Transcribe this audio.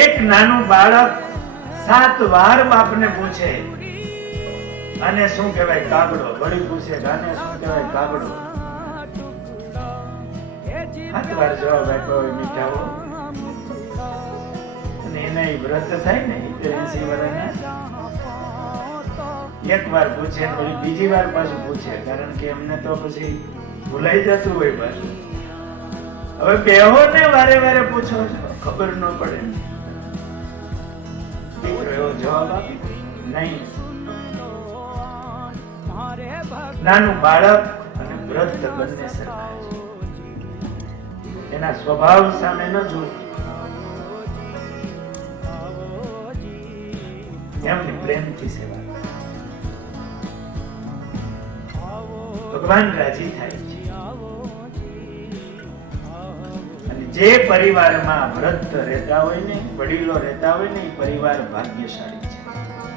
એક નાનું બાળક 7 વાર બાપને પૂછે આને શું કહેવાય કાગડો, વળી પૂછે આને શું કહેવાય કાગડો, 7 વાર જવાબ આપ્યો હોય મીઠાઓ. અને એના વ્રત થાય ને 80 વર્ષના, એક વાર પૂછે વળી બીજી વાર પાછું પૂછે, કારણ કે એમને તો પછી ભૂલાઈ જતું હોય પાછું. હવે બેહો ને વારે વારે પૂછો છો, ખબર ન પડે. દીકરો એવો જવાબ આપે નહીં. નાનું બાળક અને વૃદ્ધ બંને સરખા છે. એના સ્વભાવ સામે ન જોવું, એમની પ્રેમથી સેવા. ભગવાન રાજી થાય છે. અને જે પરિવારમાં વૃદ્ધ રહેતા હોય ને, વડીલો રહેતા હોય ને, એ પરિવાર ભાગ્યશાળી છે.